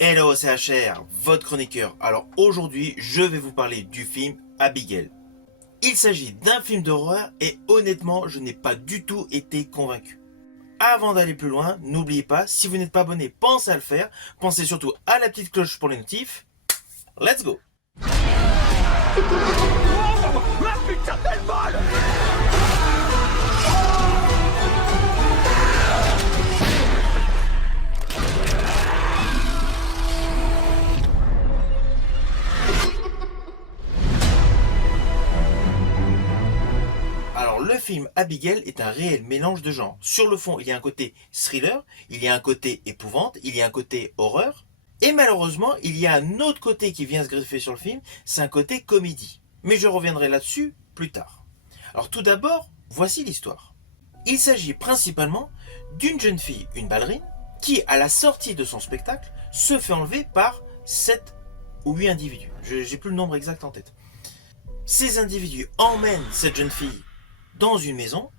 Hello, c'est HR, votre chroniqueur. Alors aujourd'hui, je vais vous parler du film Abigail. Il s'agit d'un film d'horreur et honnêtement, je n'ai pas du tout été convaincu. Avant d'aller plus loin, n'oubliez pas, si vous n'êtes pas abonné, pensez à le faire. Pensez surtout à la petite cloche pour les notifs. Let's go! Ma putain de balle. Alors le film Abigail est un réel mélange de genres. Sur le fond, il y a un côté thriller, il y a un côté épouvante, il y a un côté horreur. Et malheureusement, il y a un autre côté qui vient se greffer sur le film, c'est un côté comédie. Mais je reviendrai là-dessus plus tard. Alors tout d'abord, voici l'histoire. Il s'agit principalement d'une jeune fille, une ballerine, qui à la sortie de son spectacle se fait enlever par 7 ou 8 individus. J'ai plus le nombre exact en tête. Ces individus emmènent cette jeune fille dans une maison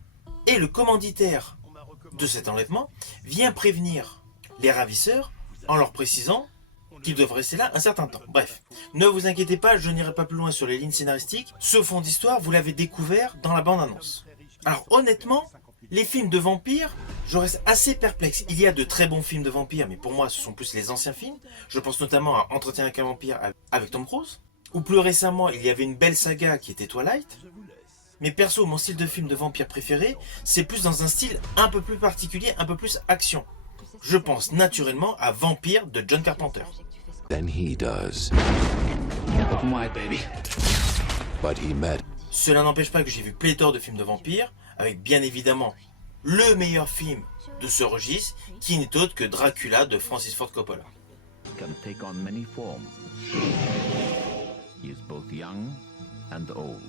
et le commanditaire de cet enlèvement vient prévenir les ravisseurs en leur précisant qu'ils doivent rester là un certain temps. Bref, ne vous inquiétez pas, je n'irai pas plus loin sur les lignes scénaristiques. Ce fond d'histoire, vous l'avez découvert dans la bande-annonce. Alors honnêtement, les films de vampires, je reste assez perplexe. Il y a de très bons films de vampires, mais pour moi ce sont plus les anciens films. Je pense notamment à Entretien avec un vampire avec Tom Cruise. Ou plus récemment, il y avait une belle saga qui était Twilight. Mais perso, mon style de film de vampire préféré, c'est plus dans un style un peu plus particulier, un peu plus action. Je pense naturellement à Vampire de John Carpenter. Than he does. Open wide, baby. But he met Cela n'empêche pas que j'ai vu pléthore de films de vampires, avec bien évidemment le meilleur film de ce registre, qui n'est autre que Dracula de Francis Ford Coppola. Can take on many forms. He is both young and old.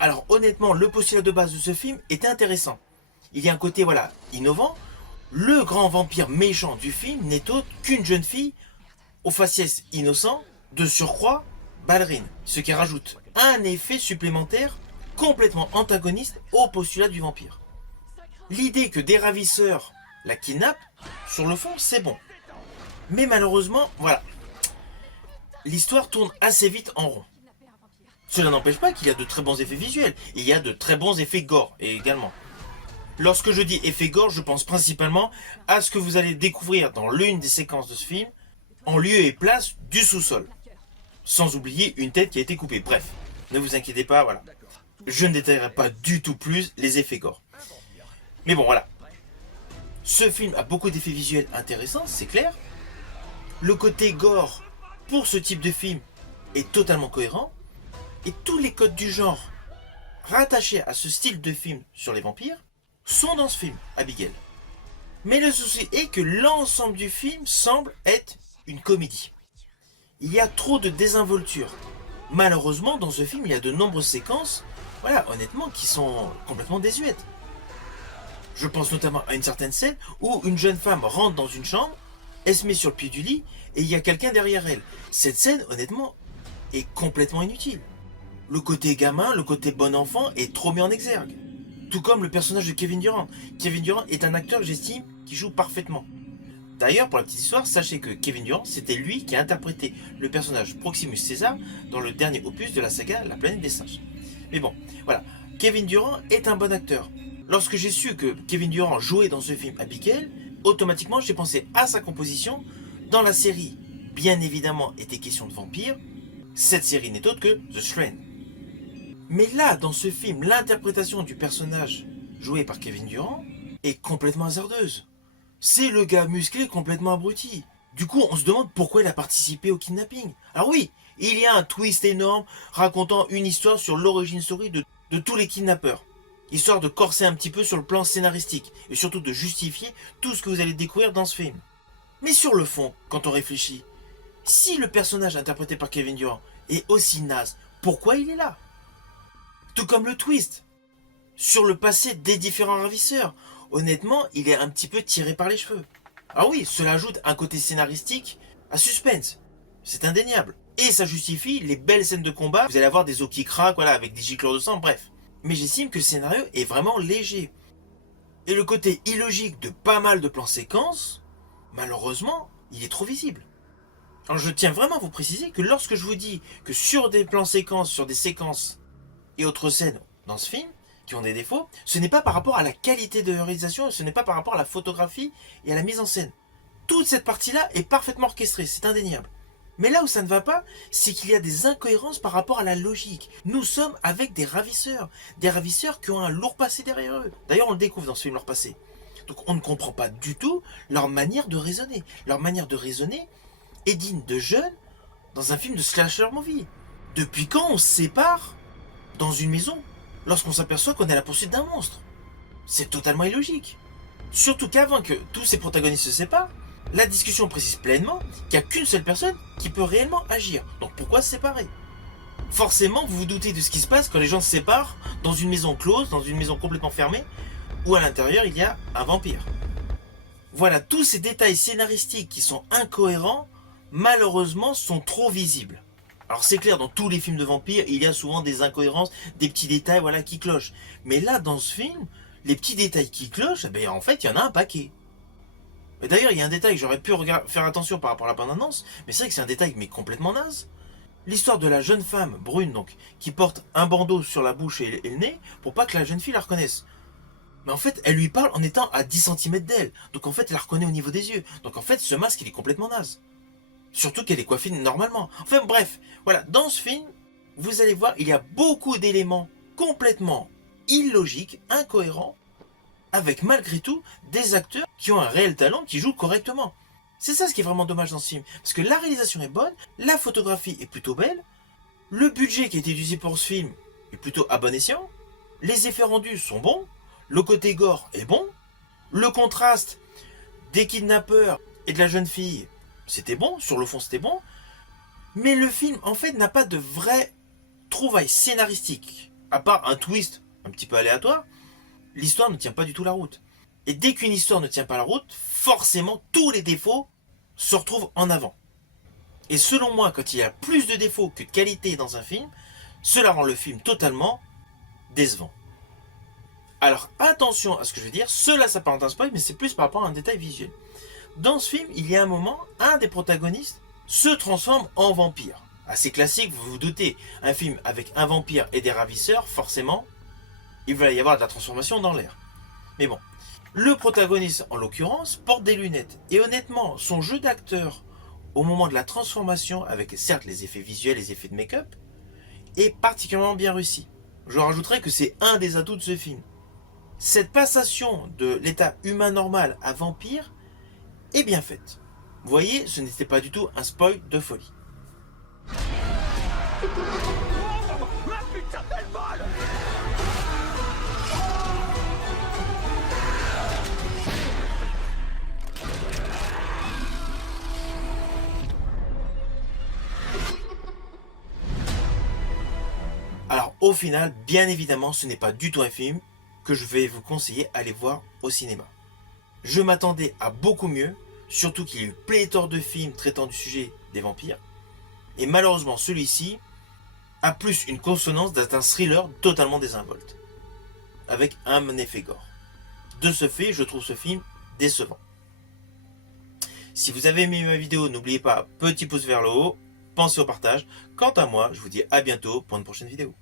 Alors honnêtement, le postulat de base de ce film était intéressant. Il y a un côté innovant. Le grand vampire méchant du film n'est autre qu'une jeune fille au faciès innocent, de surcroît ballerine, ce qui rajoute un effet supplémentaire complètement antagoniste au postulat du vampire. L'idée que des ravisseurs la kidnappent, sur le fond, c'est bon. Mais malheureusement, l'histoire tourne assez vite en rond. Cela n'empêche pas qu'il y a de très bons effets visuels. Il y a de très bons effets gore également. Lorsque je dis effets gore, je pense principalement à ce que vous allez découvrir dans l'une des séquences de ce film, en lieu et place du sous-sol. Sans oublier une tête qui a été coupée. Bref, ne vous inquiétez pas, Je ne détaillerai pas du tout plus les effets gore. Mais bon, Ce film a beaucoup d'effets visuels intéressants, c'est clair. Le côté gore, pour ce type de film, est totalement cohérent. Et tous les codes du genre rattachés à ce style de film sur les vampires sont dans ce film, Abigail. Mais le souci est que l'ensemble du film semble être une comédie. Il y a trop de désinvolture. Malheureusement, dans ce film, il y a de nombreuses séquences, honnêtement, qui sont complètement désuètes. Je pense notamment à une certaine scène où une jeune femme rentre dans une chambre, elle se met sur le pied du lit et il y a quelqu'un derrière elle. Cette scène, honnêtement, est complètement inutile. Le côté gamin, le côté bon enfant est trop mis en exergue. Tout comme le personnage de Kevin Durant. Kevin Durant est un acteur, j'estime, qui joue parfaitement. D'ailleurs, pour la petite histoire, sachez que Kevin Durant, c'était lui qui a interprété le personnage Proximus César dans le dernier opus de la saga La Planète des Singes. Mais bon, Kevin Durant est un bon acteur. Lorsque j'ai su que Kevin Durant jouait dans ce film Abigail, automatiquement j'ai pensé à sa composition. Dans la série, bien évidemment, était question de vampires. Cette série n'est autre que The Strain. Mais là, dans ce film, l'interprétation du personnage joué par Kevin Durant est complètement hasardeuse. C'est le gars musclé complètement abruti. Du coup, on se demande pourquoi il a participé au kidnapping. Alors oui, il y a un twist énorme racontant une histoire sur l'origine story de tous les kidnappeurs. Histoire de corser un petit peu sur le plan scénaristique et surtout de justifier tout ce que vous allez découvrir dans ce film. Mais sur le fond, quand on réfléchit, si le personnage interprété par Kevin Durant est aussi naze, pourquoi il est là? Tout comme le twist sur le passé des différents ravisseurs. Honnêtement, il est un petit peu tiré par les cheveux. Ah oui, cela ajoute un côté scénaristique à suspense. C'est indéniable. Et ça justifie les belles scènes de combat. Vous allez avoir des os qui craquent, avec des giclures de sang, bref. Mais j'estime que le scénario est vraiment léger. Et le côté illogique de pas mal de plans séquences malheureusement, il est trop visible. Alors je tiens vraiment à vous préciser que lorsque je vous dis que sur des plans séquences, sur des séquences et autres scènes dans ce film qui ont des défauts, ce n'est pas par rapport à la qualité de réalisation, ce n'est pas par rapport à la photographie et à la mise en scène. Toute cette partie-là est parfaitement orchestrée, c'est indéniable. Mais là où ça ne va pas, c'est qu'il y a des incohérences par rapport à la logique. Nous sommes avec des ravisseurs qui ont un lourd passé derrière eux. D'ailleurs, on le découvre dans ce film, leur passé. Donc on ne comprend pas du tout leur manière de raisonner. Leur manière de raisonner est digne de jeunes dans un film de slasher movie. Depuis quand on se sépare dans une maison lorsqu'on s'aperçoit qu'on est à la poursuite d'un monstre? C'est totalement illogique. Surtout qu'avant que tous ces protagonistes se séparent, la discussion précise pleinement qu'il n'y a qu'une seule personne qui peut réellement agir. Donc pourquoi se séparer? Forcément, vous vous doutez de ce qui se passe quand les gens se séparent dans une maison close, dans une maison complètement fermée, où à l'intérieur il y a un vampire. Voilà, tous ces détails scénaristiques qui sont incohérents, malheureusement, sont trop visibles. Alors c'est clair, dans tous les films de vampires, il y a souvent des incohérences, des petits détails voilà, qui clochent. Mais là, dans ce film, les petits détails qui clochent, ben, en fait, il y en a un paquet. Et d'ailleurs, il y a un détail que j'aurais pu faire attention par rapport à la bande-annonce, mais c'est vrai que c'est un détail mais complètement naze. L'histoire de la jeune femme, brune donc, qui porte un bandeau sur la bouche et le nez, pour pas que la jeune fille la reconnaisse. Mais en fait, elle lui parle en étant à 10 cm d'elle. Donc en fait, elle la reconnaît au niveau des yeux. Donc en fait, ce masque, il est complètement naze. Surtout qu'elle est coiffée normalement. Enfin bref, voilà, dans ce film, vous allez voir, il y a beaucoup d'éléments complètement illogiques, incohérents, avec malgré tout des acteurs qui ont un réel talent, qui jouent correctement. C'est ça ce qui est vraiment dommage dans ce film. Parce que la réalisation est bonne, la photographie est plutôt belle, le budget qui a été utilisé pour ce film est plutôt à bon escient, les effets rendus sont bons, le côté gore est bon, le contraste des kidnappeurs et de la jeune fille, c'était bon, sur le fond c'était bon, mais le film en fait n'a pas de vraie trouvaille scénaristique, à part un twist un petit peu aléatoire. L'histoire ne tient pas du tout la route. Et dès qu'une histoire ne tient pas la route, forcément tous les défauts se retrouvent en avant. Et selon moi, quand il y a plus de défauts que de qualité dans un film, cela rend le film totalement décevant. Alors attention à ce que je veux dire, cela s'apparente à un spoil, mais c'est plus par rapport à un détail visuel. Dans ce film, il y a un moment, un des protagonistes se transforme en vampire. Assez classique, vous vous doutez, un film avec un vampire et des ravisseurs, forcément, il va y avoir de la transformation dans l'air. Mais bon, le protagoniste, en l'occurrence, porte des lunettes. Et honnêtement, son jeu d'acteur, au moment de la transformation, avec certes les effets visuels, les effets de make-up, est particulièrement bien réussi. Je rajouterais que c'est un des atouts de ce film. Cette passation de l'état humain normal à vampire est bien faite. Vous voyez, ce n'était pas du tout un spoil de folie. Ma putain, elle vole! Alors au final, bien évidemment, ce n'est pas du tout un film que je vais vous conseiller d'aller voir au cinéma. Je m'attendais à beaucoup mieux, surtout qu'il y a eu pléthore de films traitant du sujet des vampires. Et malheureusement, celui-ci a plus une consonance d'un thriller totalement désinvolte, avec un effet gore. De ce fait, je trouve ce film décevant. Si vous avez aimé ma vidéo, n'oubliez pas, petit pouce vers le haut, pensez au partage. Quant à moi, je vous dis à bientôt pour une prochaine vidéo.